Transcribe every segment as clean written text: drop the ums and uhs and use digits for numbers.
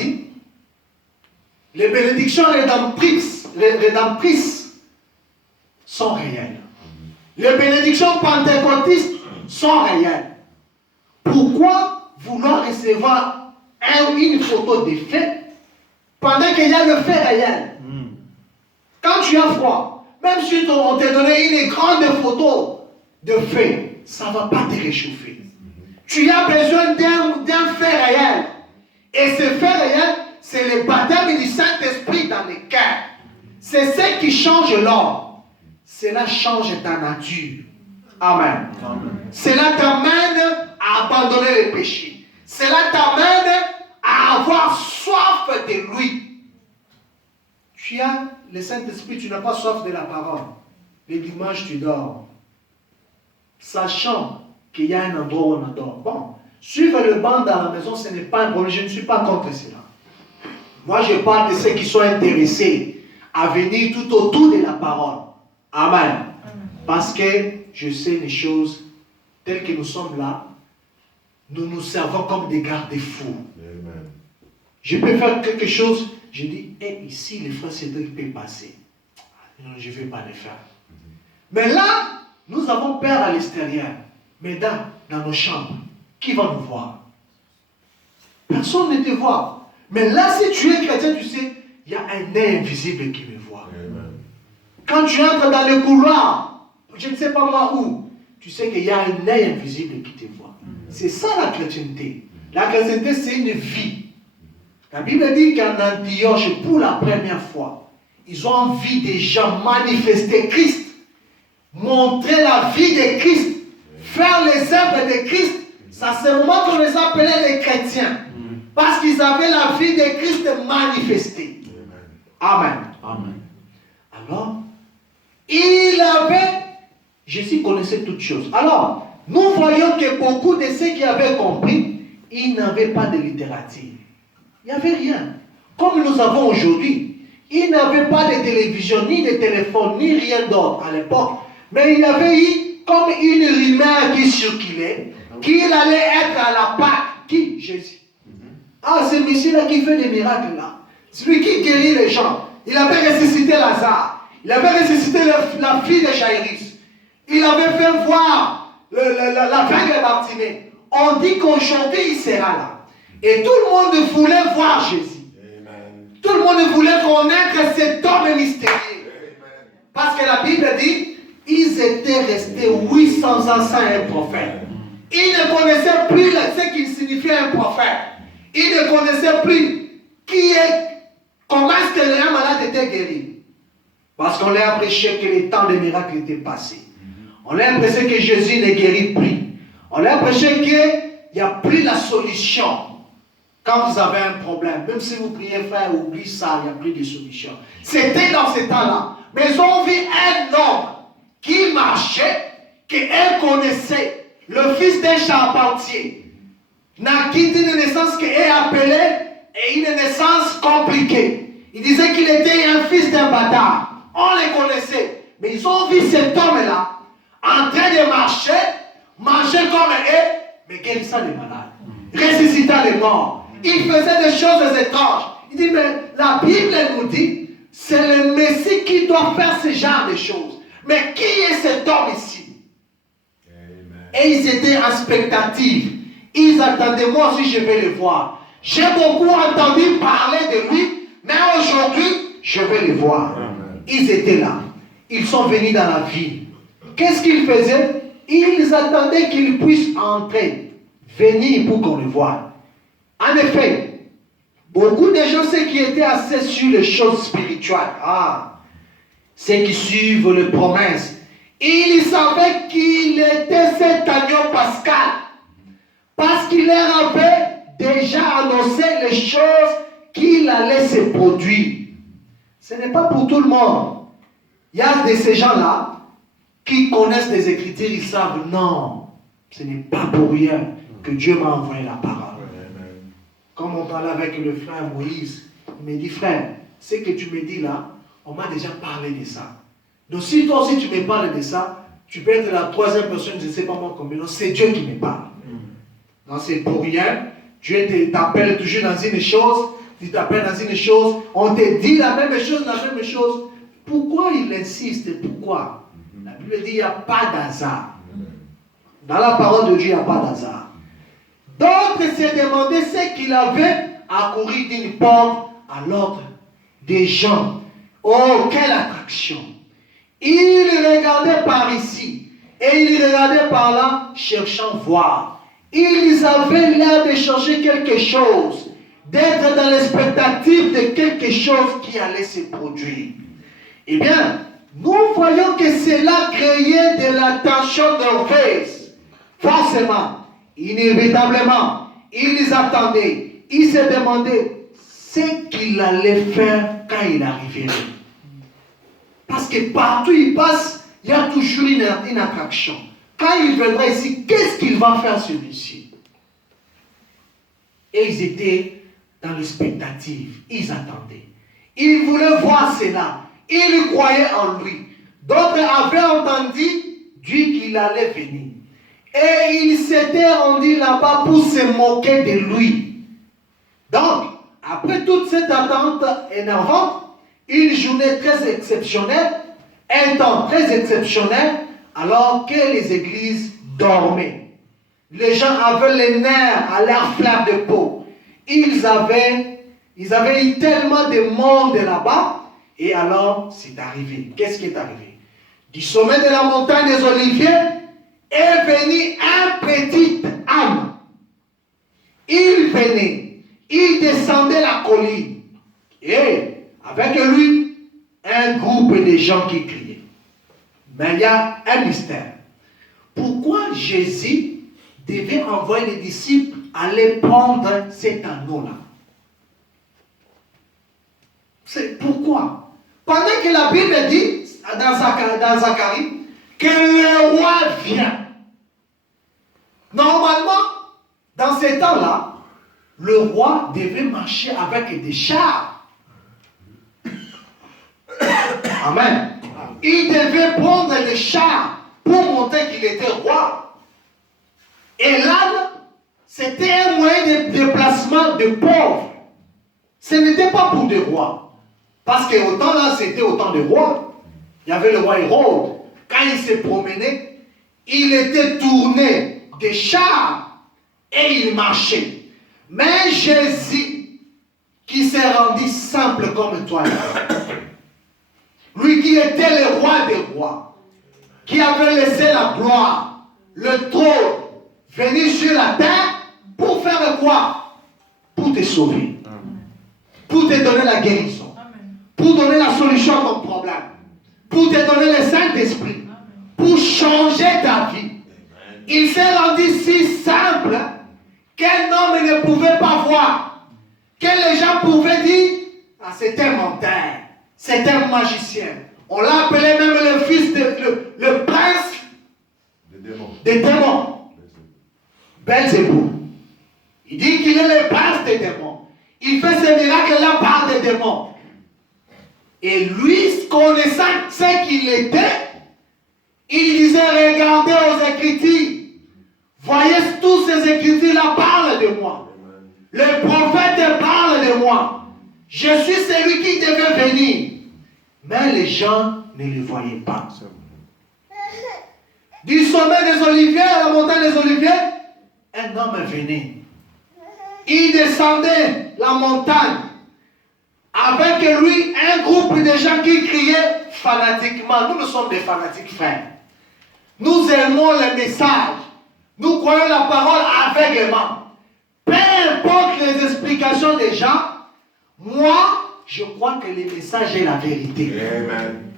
dit, les bénédictions rédemptrices sont réelles. Les bénédictions pentecôtistes sont réelles. Pourquoi vouloir recevoir une photo de fait pendant qu'il y a le fait réel? Quand tu as froid, même si on t'a donné une grande photo de fait, ça ne va pas te réchauffer. Tu as besoin d'un fait réel. Et ce fait réel, c'est le baptême du Saint-Esprit dans le cœur. C'est ce qui change l'homme. Cela change ta nature. Amen. Cela t'amène à abandonner le péché. Cela t'amène à avoir soif de lui. Tu as le Saint-Esprit, tu n'as pas soif de la parole. Le dimanche, tu dors. Sachant qu'il y a un endroit où on adore. Bon, suivre le banc dans la maison, ce n'est pas un problème. Je ne suis pas contre cela. Moi, je parle de ceux qui sont intéressés à venir tout autour de la parole. Amen. Parce que je sais les choses telles que nous sommes là, nous nous servons comme des garde-fous. Je peux faire quelque chose, je dis, ici, le frère Cédric peut passer. Non, je ne vais pas le faire. Mais là, nous avons peur à l'extérieur. Mais dans nos chambres, qui va nous voir? Personne ne te voit. Mais là, si tu es chrétien, tu sais, il y a un œil invisible qui me voit. Quand tu entres dans le couloir, je ne sais pas moi où, tu sais qu'il y a un œil invisible qui te voit. C'est ça la chrétienté. La chrétienté, c'est une vie. La Bible dit qu'en Antioche, pour la première fois, ils ont envie de gens manifester Christ, montrer la vie de Christ, faire les œuvres de Christ. Ça, c'est le moment qu'on les appelait les chrétiens. Parce qu'ils avaient la vie de Christ manifestée. Amen. Amen. Alors, il avait, Jésus connaissait toutes choses. Alors, nous voyons que beaucoup de ceux qui avaient compris, ils n'avaient pas de littérature. Il n'y avait rien. Comme nous avons aujourd'hui, ils n'avaient pas de télévision, ni de téléphone, ni rien d'autre à l'époque. Mais il y avait eu comme une rumeur qui circulait, qu'il allait être à la Pâque. Qui? Jésus. Ah, ce monsieur-là qui fait des miracles là. Celui qui guérit les gens. Il avait ressuscité Lazare. Il avait ressuscité la fille de Jairus. Il avait fait voir l'aveugle Bartimée. On dit qu'aujourd'hui il sera là. Et tout le monde voulait voir Jésus. Amen. Tout le monde voulait connaître cet homme mystérieux. Amen. Parce que la Bible dit, ils étaient restés 800 ans sans un prophète. Ils ne connaissaient plus ce qui signifiait un prophète. Ils ne connaissaient plus comment est-ce que les malades étaient guéris. Parce qu'on leur a prêché que le temps des miracles était passé. On leur a prêché que Jésus ne guérit plus. On leur a prêché qu'il n'y a plus la solution. Quand vous avez un problème, même si vous priez, frère, oublie ça, il n'y a plus de solution. C'était dans ce temps-là. Mais ils ont vu un homme qui marchait, qu'elle connaissait, le fils d'un charpentier, naquit d'une naissance qui est appelée et une naissance compliquée. Il disait qu'il était un fils d'un bâtard. On les connaissait. Mais ils ont vu cet homme-là en train de marcher comme eux, mais guérissant les malades, ressuscitant les morts. Il faisait des choses étranges. Il dit, mais la Bible nous dit, c'est le Messie qui doit faire ce genre de choses. Mais qui est cet homme ici? Amen. Et ils étaient en expectative. Ils attendaient, moi aussi je vais le voir. J'ai beaucoup entendu parler de lui, mais aujourd'hui, je vais le voir. Amen. Ils étaient là. Ils sont venus dans la ville. Qu'est-ce qu'ils faisaient? Ils attendaient qu'ils puissent entrer, venir pour qu'on le voie. En effet, beaucoup de gens, ceux qui étaient assez sur les choses spirituelles, ceux qui suivent les promesses, ils savaient qu'il était cet agneau pascal, parce qu'il leur avait déjà annoncé les choses qu'il allait se produire. Ce n'est pas pour tout le monde. Il y a de ces gens-là qui connaissent les Écritures, ils savent, non, ce n'est pas pour rien que Dieu m'a envoyé la parole. Comme on parlait avec le frère Moïse, il me dit, frère, ce que tu me dis là, on m'a déjà parlé de ça. Donc si toi aussi tu me parles de ça, tu peux être la troisième personne, je ne sais pas moi combien, non, c'est Dieu qui me parle. Non, c'est pour rien. Dieu t'appelle toujours dans une chose, tu t'appelles dans une chose, on te dit la même chose. Pourquoi il insiste? Pourquoi? La Bible dit il n'y a pas d'hasard. Dans la parole de Dieu, il n'y a pas d'hasard. D'autres se demandaient ce qu'il avait à courir d'une porte à l'autre. Des gens. Oh, quelle attraction! Ils regardaient par ici et ils regardaient par là, cherchant voir. Ils avaient l'air de chercher quelque chose, d'être dans l'expectative de quelque chose qui allait se produire. Eh bien, nous voyons que cela créait de la tension nerveuse. Forcément, inévitablement, ils attendaient, ils se demandaient ce qu'il allait faire quand il arriverait. Parce que partout il passe, il y a toujours une attraction. Quand il viendra ici, qu'est-ce qu'il va faire celui-ci? Et ils étaient dans l'expectative, ils attendaient. Ils voulaient voir cela. Ils croyaient en lui. D'autres avaient entendu dire qu'il allait venir. Et ils s'étaient rendus là-bas pour se moquer de lui. Donc, après toute cette attente énervante, une journée très exceptionnelle, un temps très exceptionnel, alors que les églises dormaient. Les gens avaient les nerfs à leur fleur de peau. Ils avaient eu tellement de monde là-bas. Et alors, c'est arrivé. Qu'est-ce qui est arrivé? Du sommet de la montagne des Oliviers est venu un petit âne. Il venait, il descendait la colline. Et avec lui, un groupe de gens qui criaient. Mais il y a un mystère. Pourquoi Jésus devait envoyer les disciples aller prendre cet anneau-là? C'est pourquoi? Pendant que la Bible dit, dans Zacharie, que le roi vient. Normalement, dans ces temps-là, le roi devait marcher avec des chars. Amen. Il devait prendre les chars pour montrer qu'il était roi. Et l'âne, c'était un moyen de déplacement de pauvres. Ce n'était pas pour des rois. Parce qu'autant là, c'était autant de rois. Il y avait le roi Hérode. Quand il se promenait, il était tourné des chars et il marchait. Mais Jésus, qui s'est rendu simple comme toi, lui qui était le roi des rois, qui avait laissé la gloire, le trône, venir sur la terre, pour faire quoi? Pour te sauver. Pour te donner la guérison. Pour donner la solution à ton problème. Pour te donner le Saint-Esprit. Pour changer ta vie. Il s'est rendu si simple qu'un homme ne pouvait pas voir. Que les gens pouvaient dire, ah, c'est un menteur. C'est un magicien. On l'a appelé même le fils le prince des démons. Belzébuth. Il dit qu'il est le prince des démons. Il fait ce miracle-là par des démons. Et lui, connaissant ce qu'il était, il disait, regardez aux Écritures. Voyez, tous ces Écritures-là parlent de moi. Le prophète parle de moi. Je suis celui qui devait venir. Mais les gens ne le voyaient pas. Du sommet des Oliviers à la montagne des Oliviers, un homme venait. Il descendait la montagne. Avec lui, un groupe de gens qui criaient fanatiquement. Nous sommes des fanatiques, frères. Nous aimons le message. Nous croyons la parole aveuglément. Peu importe les explications des gens, moi, je crois que le message est la vérité. Amen.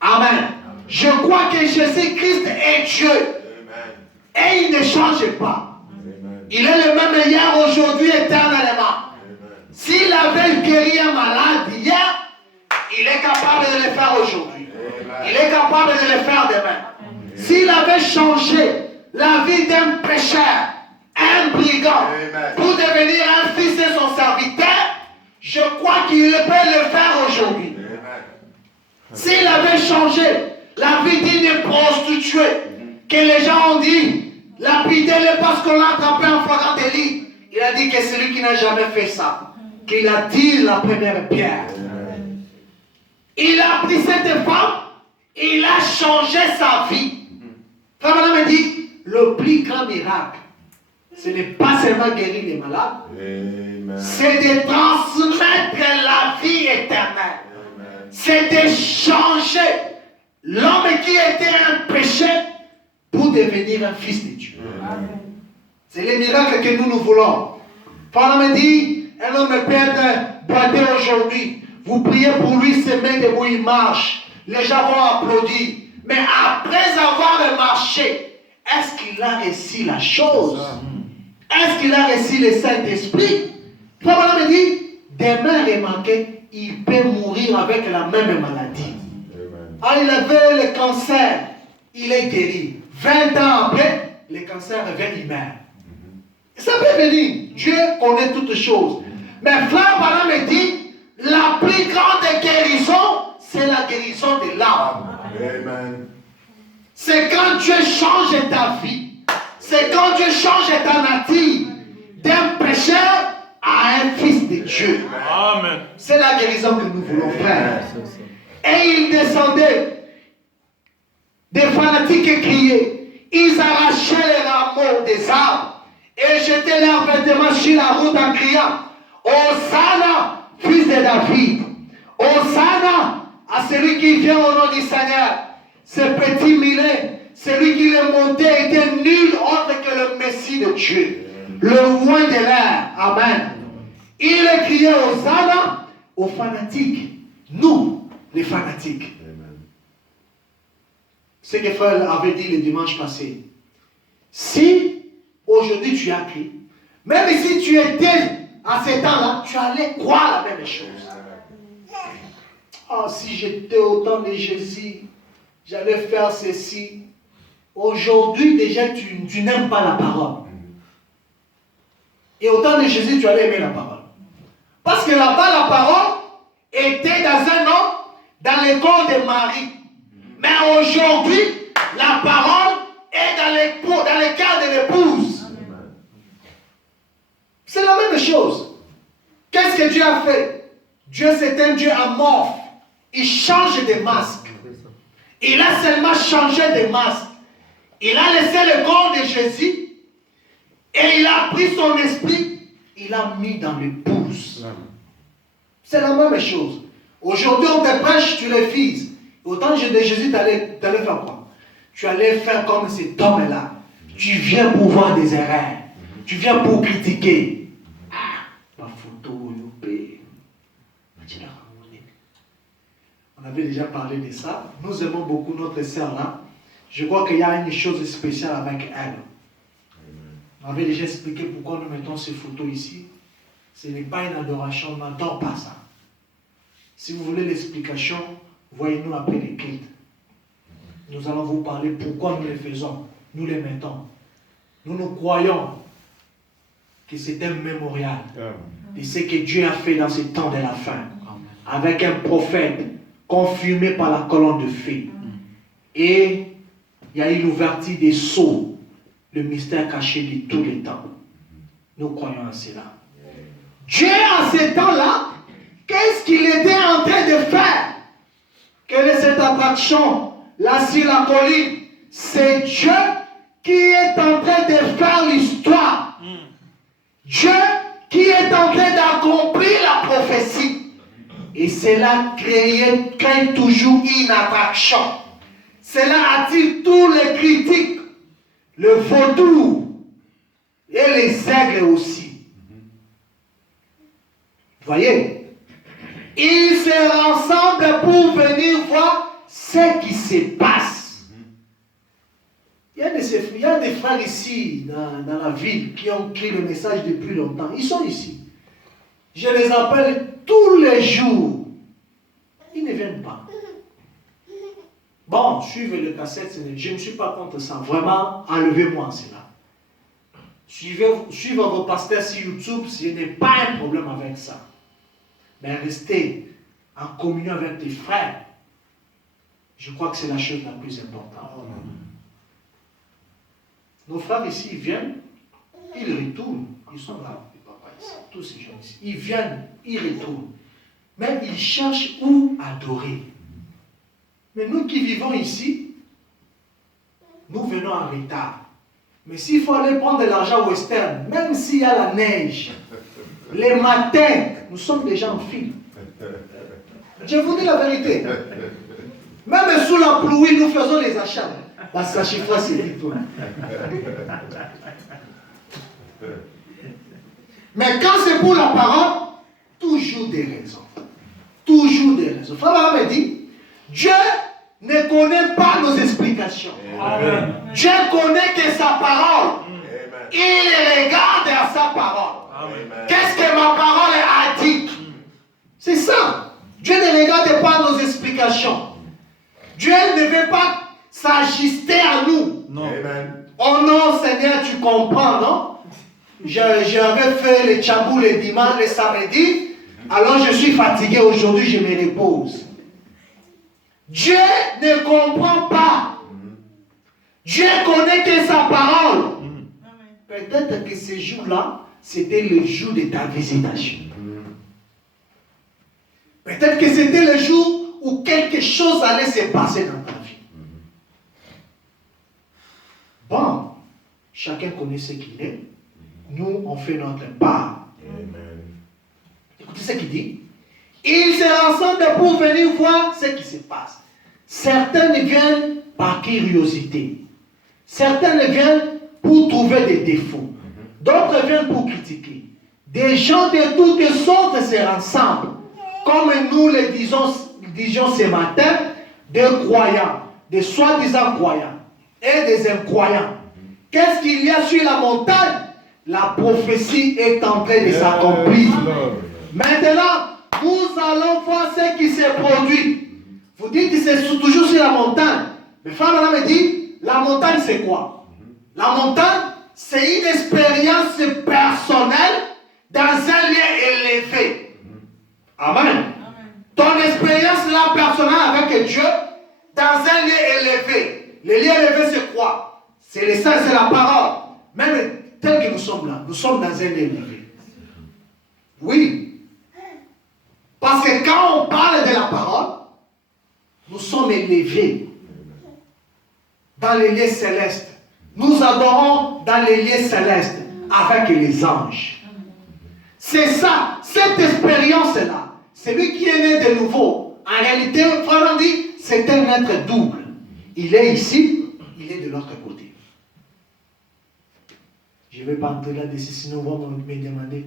Amen. Je crois que Jésus-Christ est Dieu. Amen. Et il ne change pas. Amen. Il est le même hier, aujourd'hui, éternellement. S'il avait guéri un malade hier, il est capable de le faire aujourd'hui. Il est capable de le faire demain. S'il avait changé la vie d'un pécheur, un brigand, pour devenir un fils de son serviteur, je crois qu'il peut le faire aujourd'hui. S'il avait changé la vie d'une prostituée, que les gens ont dit, lapidez-le parce qu'on l'a attrapé en flagrant délit, il a dit que c'est lui qui n'a jamais fait ça. qu'il attire la première pierre. Il a pris cette femme, il a changé sa vie. Frère Branham me dit, le plus grand miracle, ce n'est pas seulement guérir les malades, c'est de transmettre la vie éternelle. C'est de changer l'homme qui était un péché pour devenir un fils de Dieu. C'est le miracle que nous voulons. Frère me dit, un homme peut être boité aujourd'hui. Vous priez pour lui, ses mains debout, il marche. Les gens vont applaudir. Mais après avoir marché, est-ce qu'il a réussi la chose? Est-ce qu'il a reçu le Saint-Esprit? Frère me dit, demain remarquez, il peut mourir avec la même maladie. Ah, il avait le cancer, il est guéri. 20 ans après, le cancer revient, il meurt. Ça peut venir. Dieu connaît toutes choses. Mais frère Branham me dit, la plus grande guérison, c'est la guérison de l'âme. C'est quand Dieu change ta vie. C'est quand Dieu change ta nature d'un pécheur à un fils de Dieu. Amen. C'est la guérison que nous voulons faire. Et ils descendaient. Des fanatiques criaient. Ils arrachaient les rameaux des arbres et jetaient leurs vêtements sur la route en criant, Hosanna, fils de David. Hosanna à celui qui vient au nom du Seigneur. Ce petit Milet, celui qui le montait était nul autre que le Messie de Dieu, le roi de l'air. Amen. Il criait Hosanna aux fanatiques. Nous, les fanatiques. Ce que frère avait dit le dimanche passé. Si aujourd'hui tu as crié, même si tu étais à ce temps-là, tu allais croire la même chose. Ah, si j'étais au temps de Jésus, j'allais faire ceci. Aujourd'hui, déjà, tu n'aimes pas la parole. Et au temps de Jésus, tu allais aimer la parole. Parce que là-bas, la parole était dans un homme, dans le corps de Marie. Mais aujourd'hui, la parole est dans le cœur de l'épouse. C'est la même chose. Qu'est-ce que Dieu a fait? Dieu, c'est un Dieu amorphe. Il change de masque. Il a seulement changé de masque. Il a laissé le corps de Jésus et il a pris son esprit, il l'a mis dans l'épouse. C'est la même chose. Aujourd'hui, on te prêche, tu les fils. Au temps de Jésus, tu allais faire quoi? Tu allais faire comme cet homme-là. Tu viens pour voir des erreurs. Tu viens pour critiquer. Ah, ma photo, youpe. On avait déjà parlé de ça. Nous aimons beaucoup notre sœur là. Je crois qu'il y a une chose spéciale avec elle. On avait déjà expliqué pourquoi nous mettons ces photos ici. Ce n'est pas une adoration, on n'adore pas ça. Si vous voulez l'explication, voyez-nous après les cultes. Nous allons vous parler pourquoi nous les faisons, nous les mettons. Nous croyons que c'est un mémorial de ce que Dieu a fait dans ce temps de la fin. Avec un prophète confirmé par la colonne de feu. Et il y a eu l'ouverture des sceaux, le mystère caché de tous les temps. Nous croyons en cela. Dieu, à ce temps-là, qu'est-ce qu'il était en train de faire? Quelle est cette attraction là sur la colline? C'est Dieu qui est en train de faire l'histoire. Dieu qui est en train d'accomplir la prophétie. Et cela crée toujours une attraction. Cela attire tous les critiques, le vautour et les aigles aussi. Voyez, ils se rassemblent pour venir voir ce qui se passe. Il y a des frères ici dans la ville qui ont pris le message depuis longtemps. Ils sont ici. Je les appelle tous les jours. Ils ne viennent pas. Bon, suivez le cassette, je ne suis pas contre ça. Vraiment, enlevez-moi cela. Suivez vos pasteurs sur YouTube, ce n'est pas un problème avec ça. Mais restez en communion avec tes frères. Je crois que c'est la chose la plus importante. Nos frères ici, ils viennent, ils retournent, ils sont là. tous ces gens ici, ils viennent, ils retournent. Mais ils cherchent où adorer. Mais nous qui vivons ici, nous venons en retard. Mais s'il faut aller prendre de l'argent western, même s'il y a la neige, les matins, nous sommes déjà en file. Je vous dis la vérité. Même sous la pluie, nous faisons les achats. La sachifra, c'est dit tout. Mais quand c'est pour la parole, toujours des raisons. Toujours des raisons. Frère Abraham dit, Dieu ne connaît pas nos explications. Amen. Dieu connaît que sa parole. Amen. Il regarde à sa parole. Qu'est-ce que ma parole a dit? C'est ça. Dieu ne regarde pas nos explications. Dieu ne veut pas s'ajuster à nous. Non. Amen. Oh non, Seigneur, tu comprends, non? J'avais fait le tchabou le dimanche, le samedi. Alors je suis fatigué aujourd'hui, je me repose. Dieu ne comprend pas. Dieu connaît que sa parole. Peut-être que ce jour-là, c'était le jour de ta visitation. Peut-être que c'était le jour où quelque chose allait se passer dans ta vie. Bon, chacun connaît ce qu'il est. Nous, on fait notre part. Amen. Écoutez ce qu'il dit. Ils se rassemblent pour venir voir ce qui se passe. Certains viennent par curiosité. Certains viennent pour trouver des défauts. D'autres viennent pour critiquer. Des gens de toutes sortes se rassemblent. Comme nous le disions ce matin, des croyants, des soi-disant croyants et des incroyants. Qu'est-ce qu'il y a sur la montagne? La prophétie est en train de s'accomplir. Maintenant, nous allons voir ce qui se produit. Vous dites que c'est toujours sur la montagne. Mais Frère Branham me dit, la montagne c'est quoi? La montagne, c'est une expérience personnelle dans un lieu élevé. Amen. Ton expérience là personnelle avec Dieu dans un lieu élevé. Le lieu élevé c'est quoi? C'est l'essence, c'est la parole. Même tel que nous sommes là, nous sommes dans un lieu élevé. Oui. Parce que quand on parle de la parole, nous sommes élevés dans les lieux célestes. Nous adorons dans les lieux célestes avec les anges. C'est ça, cette expérience-là. Celui qui est né de nouveau, en réalité, Frère dit, c'est un être double. Il est ici, il est de l'autre côté. Je ne vais pas entrer là-dessus, sinon on va me demander,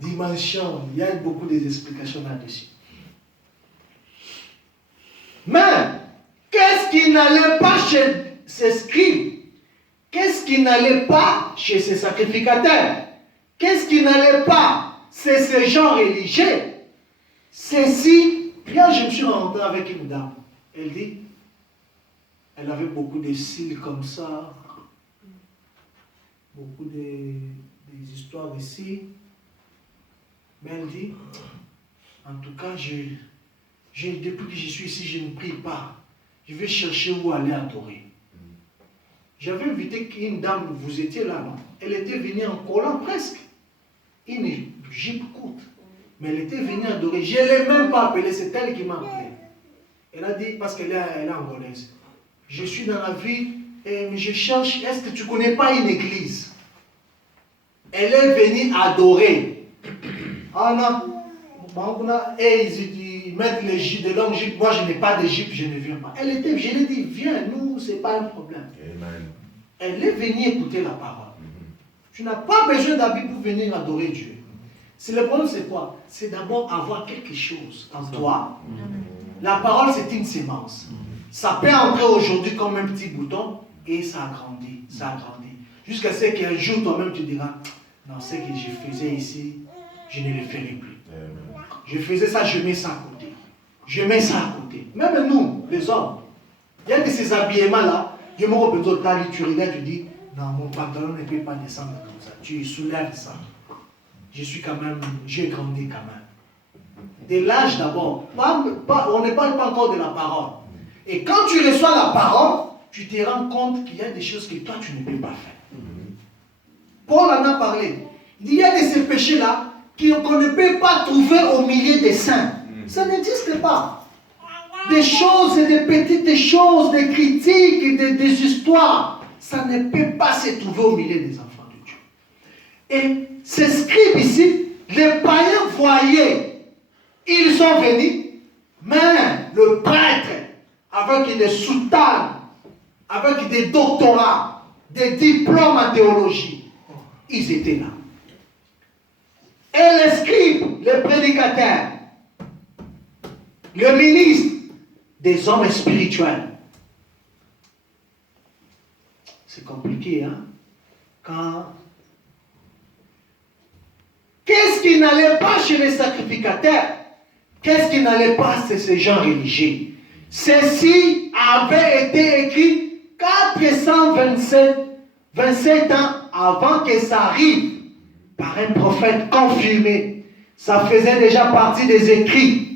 dimension, il y a beaucoup d'explications là-dessus. Mais, qu'est-ce qui n'allait pas chez ces scribes? Qu'est-ce qui n'allait pas chez ces sacrificateurs? Qu'est-ce qui n'allait pas chez ces gens religieux? Ceci, là je me suis rencontré avec une dame. Elle dit, elle avait beaucoup de cils comme ça, beaucoup des histoires ici. Mais elle dit, en tout cas, depuis que je suis ici, je ne prie pas. Je vais chercher où aller adorer. J'avais invité une dame, vous étiez là, non? Elle était venue en collant presque. Une jupe courte. Mais elle était venue adorer. Je ne l'ai même pas appelée, c'est elle qui m'a appelé. Elle a dit, parce qu'elle est angolaise, je suis dans la vie, mais je cherche, est-ce que tu ne connais pas une église? Elle est venue adorer. Ah non, ils mettent les gîtes de longue jupe. Moi, je n'ai pas de jupe, je ne viens pas. Je lui ai dit, viens, nous, ce n'est pas un problème. Amen. Elle est venue écouter la parole. Tu n'as pas besoin d'habits pour venir adorer Dieu. C'est le problème, c'est quoi? C'est d'abord avoir quelque chose en toi. La parole, c'est une sémence. Ça peut entrer aujourd'hui comme un petit bouton et ça a grandi, ça a grandi. Jusqu'à ce qu'un jour, toi-même, tu diras, non, ce que je faisais ici, je ne le ferai plus. Je faisais ça, je mets ça à côté. Je mets ça à côté. Même nous, les hommes, il y a de ces habillements-là, je me représente, tu regardes, tu dis, non, mon pantalon ne peut pas descendre comme ça. Tu soulèves ça. Je suis quand même, j'ai grandi quand même. De l'âge d'abord. On ne parle pas encore de la parole. Et quand tu reçois la parole, tu te rends compte qu'il y a des choses que toi, tu ne peux pas faire. Paul en a parlé. Il dit, il y a de ces péchés-là qu'on ne peut pas trouver au milieu des saints. Ça n'existe pas. Des choses, des petites choses, des critiques, des histoires, ça ne peut pas se trouver au milieu des enfants de Dieu. Et ces scribes ici, les païens voyaient, ils sont venus, mais le prêtre, avec des soutanes, avec des doctorats, des diplômes en théologie, ils étaient là. Et les scribes, les prédicateurs, le ministre, des hommes spirituels. C'est compliqué, hein? Qu'est-ce qui n'allait pas chez les sacrificateurs? Qu'est-ce qui n'allait pas chez ces gens religieux? Ceci avait été écrit 427 ans avant que ça arrive par un prophète confirmé. Ça faisait déjà partie des écrits.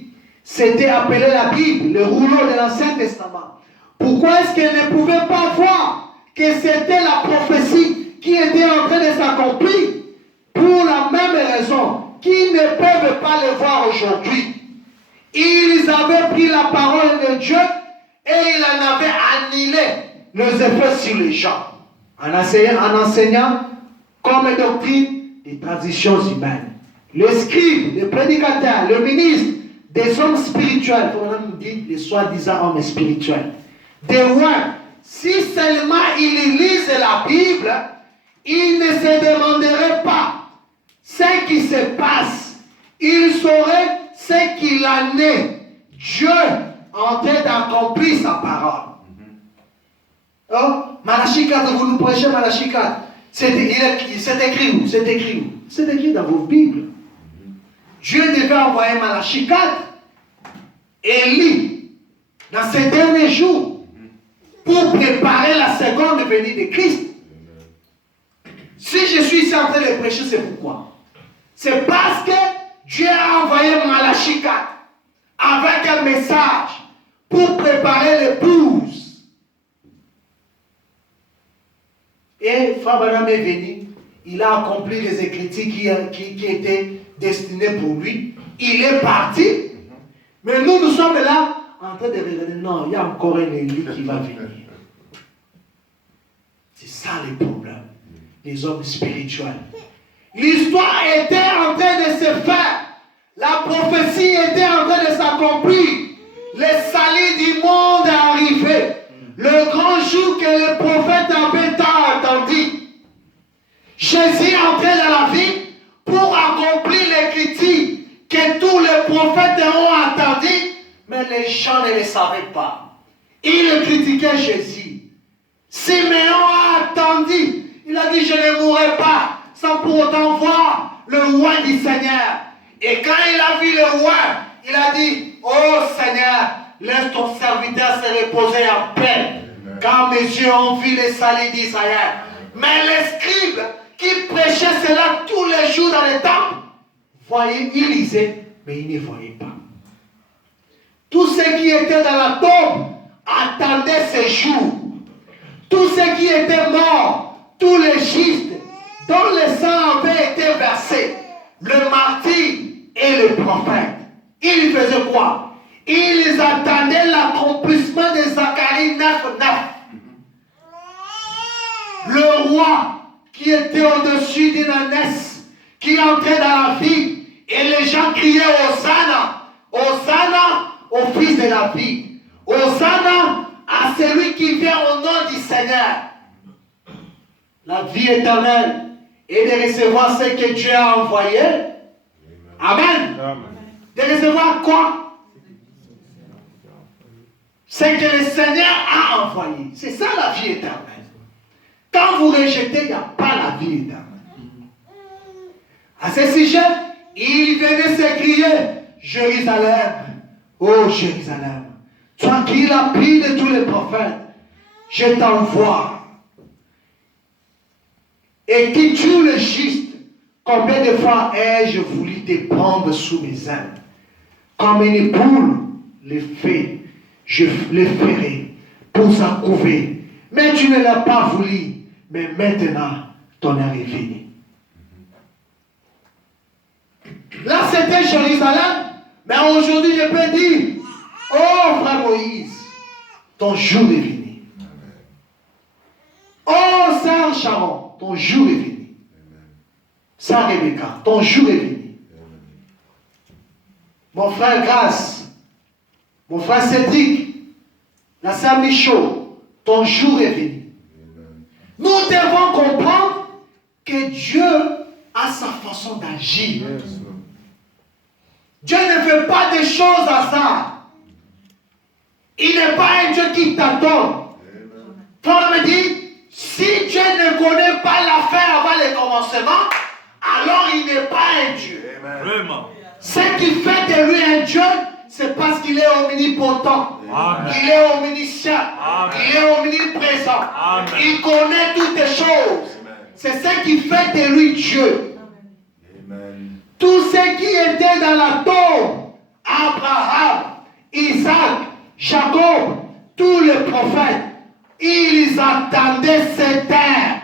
C'était appelé la Bible, le rouleau de l'Ancien Testament. Pourquoi est-ce qu'elle ne pouvait pas voir que c'était la prophétie qui était en train de s'accomplir? Pour la même raison qu'ils ne peuvent pas le voir aujourd'hui. Ils avaient pris la parole de Dieu et ils en avaient annihilé les effets sur les gens. En enseignant comme doctrine des traditions humaines. Les scribes, les prédicateurs, le ministre, des hommes spirituels, comme on dit, les soi-disant hommes spirituels. Des rois, si seulement ils lisent la Bible, ils ne se demanderaient pas ce qui se passe. Ils sauraient ce qu'il en est. Dieu en train d'accomplir sa parole. Oh, Malachie 4, vous nous prêchez Malachie 4. C'est écrit où? C'est écrit où? C'est écrit dans vos Bibles. Dieu devait envoyer Malachie 4 et Élie dans ces derniers jours pour préparer la seconde venue de Christ. Si je suis ici en train de prêcher, c'est pourquoi? C'est parce que Dieu a envoyé Malachie 4 avec un message pour préparer l'épouse. Et Frère Branham est venu, il a accompli les écritures qui étaient destinées pour lui. Il est parti. Mais nous sommes là en train de regarder. Non, il y a encore un Élie qui va venir. C'est ça le problème. Les hommes spirituels. L'histoire était en train de se faire. La prophétie était en train de s'accomplir. Le salut du monde est arrivé. Le grand jour que le prophète avait tant attendu. Jésus est entré dans la vie pour accomplir l'écriture que tous les prophètes ont attendu, mais les gens ne le savaient pas. Ils critiquaient Jésus. Siméon a attendu. Il a dit, je ne mourrai pas sans pour autant voir le roi du Seigneur. Et quand il a vu le roi, il a dit, oh Seigneur, laisse ton serviteur se reposer en paix, car mes yeux ont vu le salut d'Israël. Mais les scribes qui prêchaient cela tous les jours dans les temples, voyaient, ils lisaient, mais ils ne voyaient pas. Tous ceux qui étaient dans la tombe attendaient ce jour. Tous ceux qui étaient morts, tous les justes, dont le sang avait été versé, le martyr et le prophète, ils faisaient quoi? Ils attendaient l'accomplissement de Zacharie 9:9. Le roi qui était au-dessus d'une ânesse, qui entrait dans la ville, et les gens criaient Hosanna, Hosanna au fils de David, Hosanna à celui qui vient au nom du Seigneur. La vie éternelle est de recevoir ce que Dieu a envoyé. Amen. De recevoir quoi? Ce que le Seigneur a envoyé. C'est ça la vie éternelle. Quand vous rejetez, il n'y a pas la vie éternelle. À ce sujet, il venait s'écrier, Jérusalem, ô Jérusalem, toi qui es la pire de tous les prophètes, je t'envoie. Et qui tue le juste, combien de fois ai-je voulu te prendre sous mes ailes? Comme une poule le fait, je le ferai pour s'accouver. Mais tu ne l'as pas voulu. Mais maintenant, ton heure est venue. c'était Jérusalem, mais aujourd'hui je peux dire, oh frère Moïse, ton jour est venu. Oh sœur Sharon, ton jour est venu. Sœur Rebecca, ton jour est venu. Mon frère Grace, mon frère Cédric, la sœur Michaud, ton jour est venu. Nous devons comprendre que Dieu a sa façon d'agir. Dieu ne fait pas des choses à ça. Il n'est pas un Dieu qui t'attend. Paul me dit, si Dieu ne connaît pas l'affaire avant le commencement, alors il n'est pas un Dieu. Vraiment. Ce qui fait de lui un Dieu, c'est parce qu'il est omnipotent. Amen. Il est omniscient. Amen. Il est omniprésent. Amen. Il connaît toutes les choses. C'est ce qui fait de lui Dieu. Amen. Tous ceux qui étaient dans la tombe, Abraham, Isaac, Jacob, tous les prophètes, ils attendaient cette terre.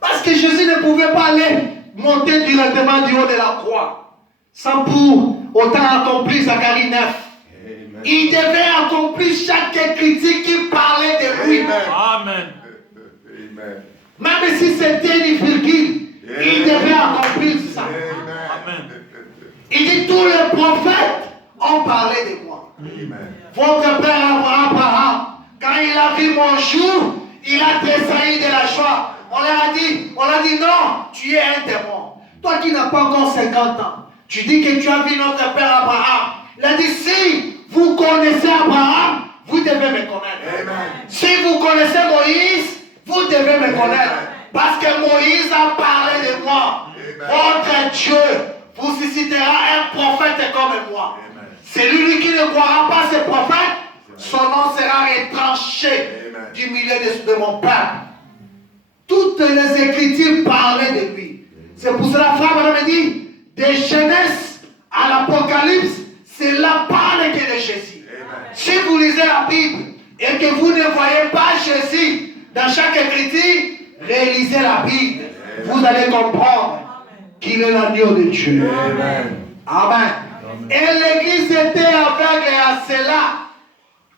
Parce que Jésus ne pouvait pas aller monter directement du haut de la croix, sans pour autant accomplir Zacharie 9. Amen. Il devait accomplir chaque écriture qui parlait de lui. Amen. Amen. Même si c'était une virgule, il devait accomplir ça. Amen. Il dit, tous les prophètes ont parlé de moi. Amen. Votre père Abraham, quand il a vu mon jour, il a tressailli de la joie. On a dit, non, tu es un démon. Toi qui n'as pas encore 50 ans, tu dis que tu as vu notre père Abraham. Il a dit, si vous connaissez Abraham, vous devez me connaître. Amen. Si vous connaissez Moïse, vous devez me connaître. Parce que Moïse a parlé de moi. Votre Dieu vous suscitera un prophète comme moi. Amen. Celui qui ne croira pas ce prophète, son nom sera retranché Amen. du milieu de mon peuple. Toutes les écritures parlaient de lui. C'est pour cela, frère, madame me dit, de Genèse à l'Apocalypse, c'est la parole que de Jésus. Amen. Si vous lisez la Bible et que vous ne voyez pas Jésus dans chaque écriture, réalisez la Bible. Vous allez comprendre qu'il est l'agneau de Dieu. Amen. Amen. Et l'église était aveugle à cela.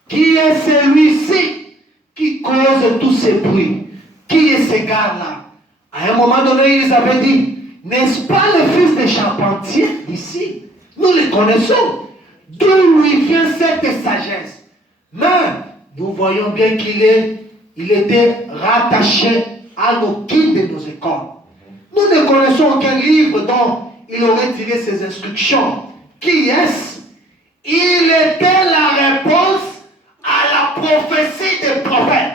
Qui est celui-ci qui cause tous ces bruits? Qui est ce gars-là? À un moment donné, ils avaient dit, n'est-ce pas le fils des charpentiers d'ici? Nous le connaissons. D'où lui vient cette sagesse? Mais nous voyons bien qu'il était rattaché à nos guides de nos écoles. Nous ne connaissons aucun livre dont il aurait tiré ses instructions. Qui est-ce? Il était la réponse à la prophétie des prophètes.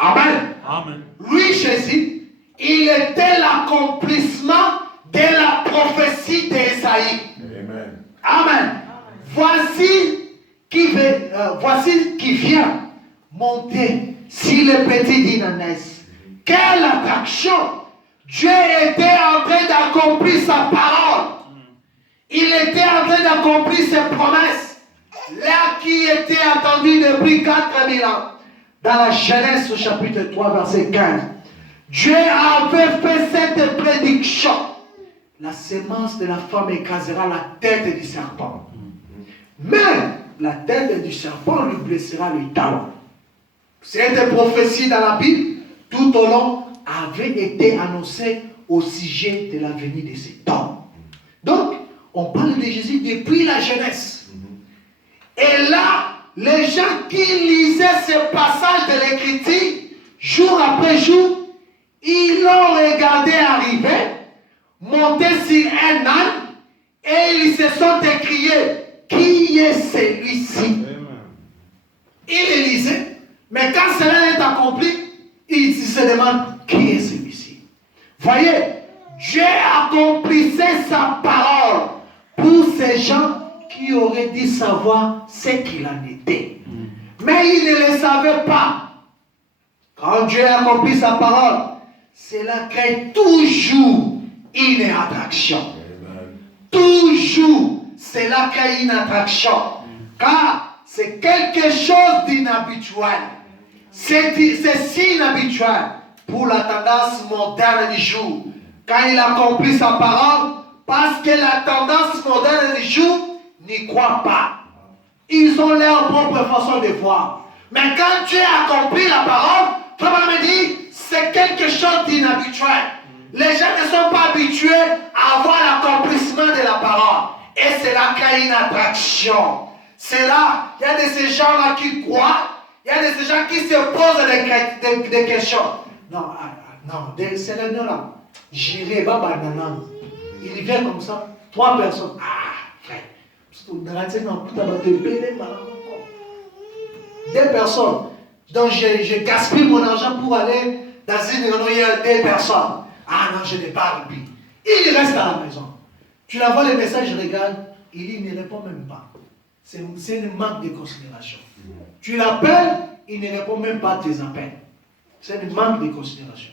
Amen. Amen. Lui, Jésus, il était l'accomplissement de la prophétie d'Ésaïe. Amen. Amen. Voici qui vient monter sur le petit d'Inanès. Quelle attraction! Dieu était en train d'accomplir sa parole. Il était en train d'accomplir ses promesses. Là qui était attendu depuis 4000 ans. Dans la Genèse au chapitre 3, verset 15. Dieu avait fait cette prédiction. La sémence de la femme écrasera la tête du serpent. Mais la tête du serpent lui blessera le talon. Cette prophétie dans la Bible, tout au long, avait été annoncée au sujet de la venue de cet homme. Donc, on parle de Jésus depuis la Genèse. Et là, les gens qui lisaient ce passage de l'Écriture, jour après jour, ils l'ont regardé arriver, monter sur un âne, et ils se sont écriés, qui est celui-ci? Ils le lisaient, mais quand cela est accompli, ils se demandent, qui est celui-ci? Voyez, Dieu accomplissait sa parole pour ces gens qui auraient dû savoir ce qu'il en était. Mais ils ne le savaient pas. Quand Dieu accomplit sa parole, cela crée toujours une attraction. Toujours, cela crée une attraction. Car c'est quelque chose d'inhabituel. C'est si inhabituel pour la tendance moderne du jour quand il accomplit sa parole, parce que la tendance moderne du jour n'y croit pas. Ils ont leur propre façon de voir. Mais quand Dieu accomplit la parole, comme on me dit, c'est quelque chose d'inhabituel. Les gens ne sont pas habitués à voir l'accomplissement de la parole. Et c'est là qu'il y a une attraction. C'est là, il y a de ces gens-là qui croient, il y a de ces gens qui se posent des questions. Non, c'est le nom-là. J'irai, Baba Nanan. Il vient comme ça, 3 personnes. Frère. 2 personnes. Donc je gaspille mon argent pour aller dans une réunion, il y a 2 personnes. Non, je n'ai pas rempli. Il reste à la maison. Tu l'envoies le message, je regarde, il ne répond même pas. C'est un manque de considération. Tu l'appelles, il ne répond même pas à tes appels. C'est un manque de considération.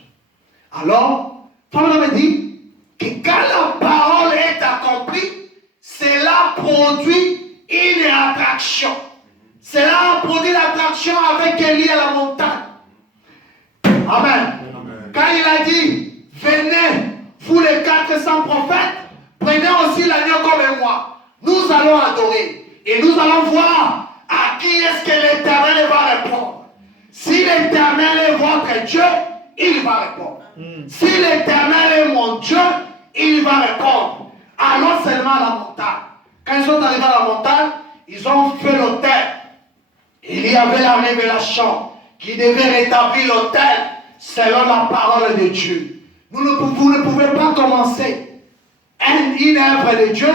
Alors, Paul me dit que quand la parole est accomplie, cela produit une attraction. Cela produit l'attraction avec Élie à la montagne. Amen. Quand il a dit, venez, vous les 400 prophètes, prenez aussi l'agneau comme moi. Nous allons adorer. Et nous allons voir à qui est-ce que l'Éternel va répondre. Si l'Éternel est votre Dieu, il va répondre. Si l'Éternel est mon Dieu, il va répondre. Allons seulement à la montagne. Quand ils sont arrivés à la montagne, ils ont fait l'autel. Il y avait la révélation qui devait rétablir l'autel selon la parole de Dieu. Vous ne pouvez pas commencer une œuvre de Dieu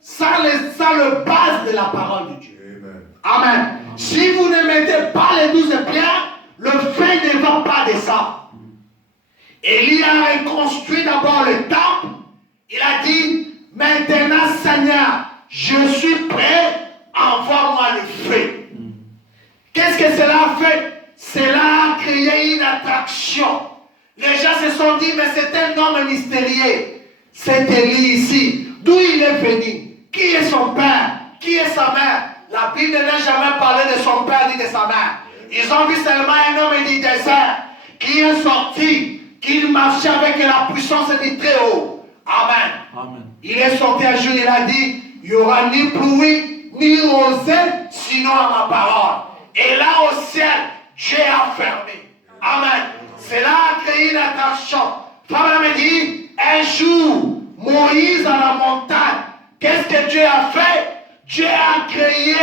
sans le base de la parole de Dieu. Amen. Amen. Si vous ne mettez pas les 12 pierres, le feu ne va pas descendre. Élie a reconstruit d'abord le temple. Il a dit, maintenant Seigneur, je suis prêt, envoie-moi le feu. Qu'est-ce que cela a fait? Cela a créé une attraction. Les gens se sont dit, mais c'est un homme mystérieux. C'est Élie ici. D'où il est venu? Qui est son père? Qui est sa mère? La Bible n'a jamais parlé de son père ni de sa mère. Ils ont vu seulement un homme du désert qui est sorti, qui marchait avec la puissance du Très-Haut. Amen. Amen. Il est sorti un jour, il a dit, il n'y aura ni pluie, ni rosée, sinon à ma parole. Et là au ciel, Dieu a fermé. Amen. Cela a créé une attraction. Femme me dit, un jour, Moïse à la montagne, qu'est-ce que Dieu a fait? Dieu a créé,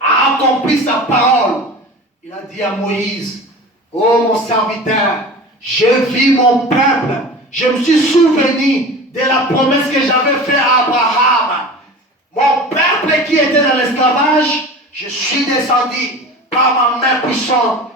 a accompli sa parole. Il a dit à Moïse, oh mon serviteur, j'ai vu mon peuple, je me suis souvenu de la promesse que j'avais faite à Abraham. Mon peuple qui était dans l'esclavage, je suis descendu par ma main puissante